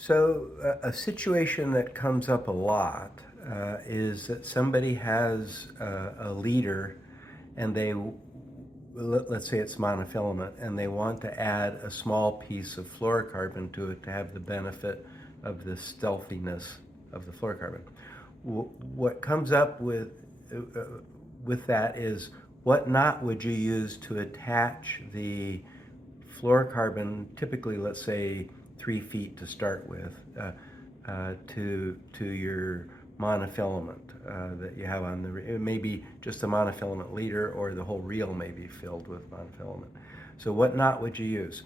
So a situation that comes up a lot is that somebody has a leader and let's say it's monofilament, and they want to add a small piece of fluorocarbon to it to have the benefit of the stealthiness of the fluorocarbon. What comes up with that is, what knot would you use to attach the fluorocarbon, typically let's say 3 feet to start with, to your monofilament that you have on it may be just a monofilament leader, or the whole reel may be filled with monofilament. So what knot would you use?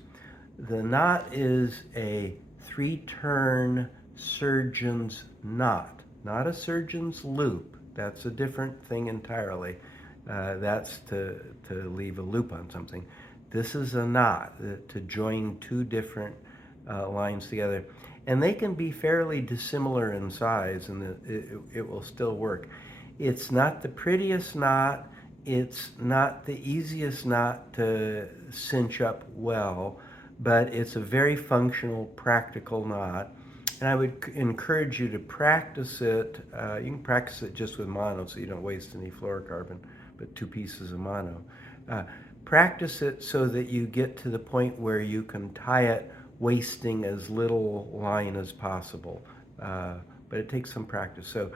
The knot is a 3-turn surgeon's knot, not a surgeon's loop. That's a different thing entirely. That's to leave a loop on something. This is a knot to join 2 different lines together. And they can be fairly dissimilar in size, and it will still work. It's not the prettiest knot. It's not the easiest knot to cinch up well, but it's a very functional, practical knot. And I would encourage you to practice it. You can practice it just with mono, so you don't waste any fluorocarbon, but 2 pieces of mono. Practice it so that you get to the point where you can tie it wasting as little line as possible. But it takes some practice. So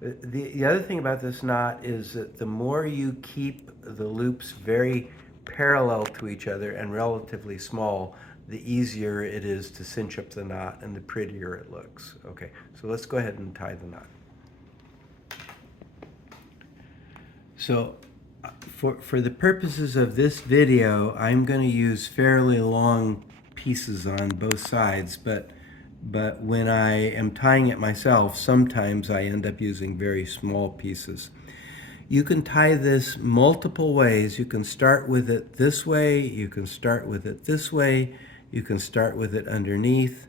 the other thing about this knot is that the more you keep the loops very parallel to each other and relatively small, the easier it is to cinch up the knot and the prettier it looks. Okay, so let's go ahead and tie the knot. So for the purposes of this video, I'm going to use fairly long pieces on both sides, but when I am tying it myself, sometimes I end up using very small pieces. You can tie this multiple ways. You can start with it this way, you can start with it this way, you can start with it underneath,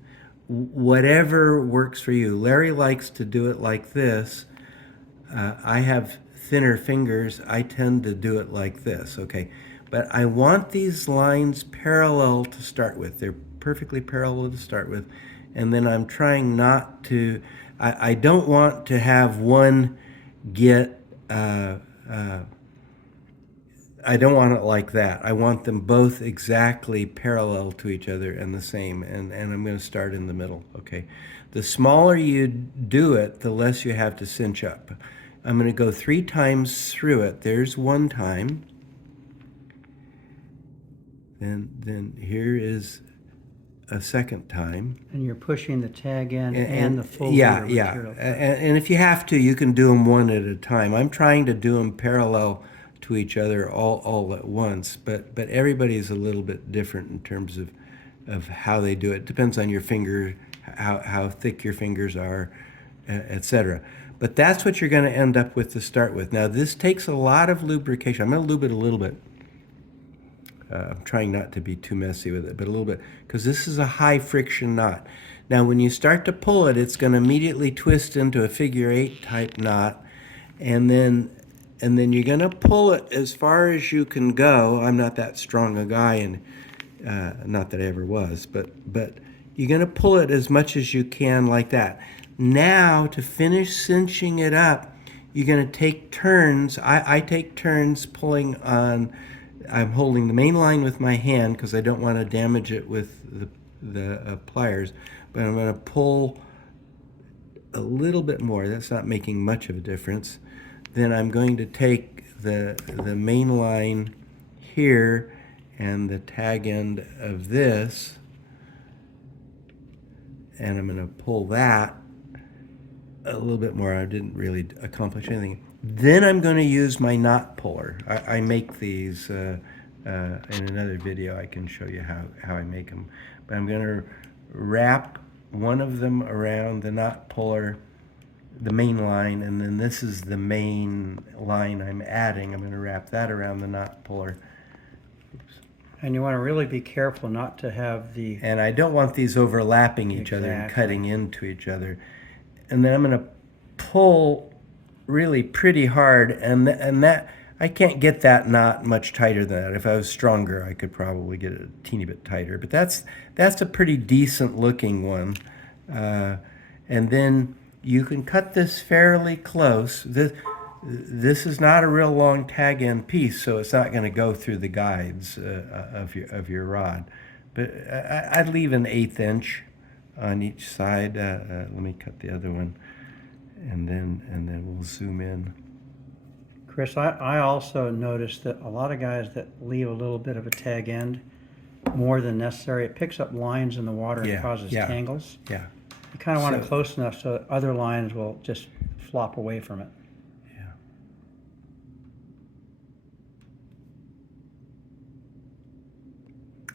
whatever works for you. Larry likes to do it like this. I have thinner fingers. I tend to do it like this, okay? But I want these lines parallel to start with. They're perfectly parallel to start with. And then I'm trying not to, I don't want to have one get, I don't want it like that. I want them both exactly parallel to each other and the same. And I'm going to start in the middle, okay? The smaller you do it, the less you have to cinch up. I'm going to go 3 times through it. There's 1 time. Then here is a 2nd time. And you're pushing the tag end and the full material. And if you have to, you can do them one at a time. I'm trying to do them parallel to each other all at once, but everybody is a little bit different in terms of how they do it. Depends on your finger, how thick your fingers are, etc. But that's what you're going to end up with to start with. Now, this takes a lot of lubrication. I'm going to lube it a little bit. I'm trying not to be too messy with it, but a little bit, because this is a high friction knot. Now, when you start to pull it, it's going to immediately twist into a figure-8 type knot, and then you're going to pull it as far as you can go. I'm not that strong a guy, and not that I ever was, but you're going to pull it as much as you can like that. Now, to finish cinching it up, you're going to take turns. I take turns pulling on. I'm holding the main line with my hand because I don't want to damage it with the pliers, but I'm going to pull a little bit more. That's not making much of a difference. Then I'm going to take the main line here and the tag end of this, and I'm going to pull that a little bit more. I didn't really accomplish anything. Then I'm going to use my knot puller. I make these in another video. I can show you how I make them. But I'm going to wrap one of them around the knot puller, the main line, and then this is the main line I'm adding. I'm going to wrap that around the knot puller. Oops. And you want to really be careful not to have the... And I don't want these overlapping each other and cutting into each other. And then I'm going to pull really pretty hard, and that I can't get that knot much tighter than that. If I was stronger, I could probably get it a teeny bit tighter, but that's a pretty decent looking one. And then you can cut this fairly close. This is not a real long tag end piece, so it's not going to go through the guides of your rod. But I'd leave an 1/8 inch on each side. Let me cut the other one, and then we'll zoom in. Chris, I also noticed that a lot of guys that leave a little bit of a tag end, more than necessary, it picks up lines in the water and causes tangles. Yeah. You kind of want it close enough so that other lines will just flop away from it. Yeah.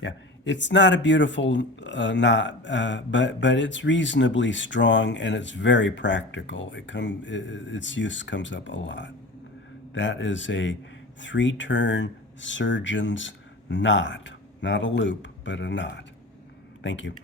Yeah. It's not a beautiful knot, but it's reasonably strong and it's very practical. Its use comes up a lot. That is a 3-turn surgeon's knot, not a loop, but a knot. Thank you.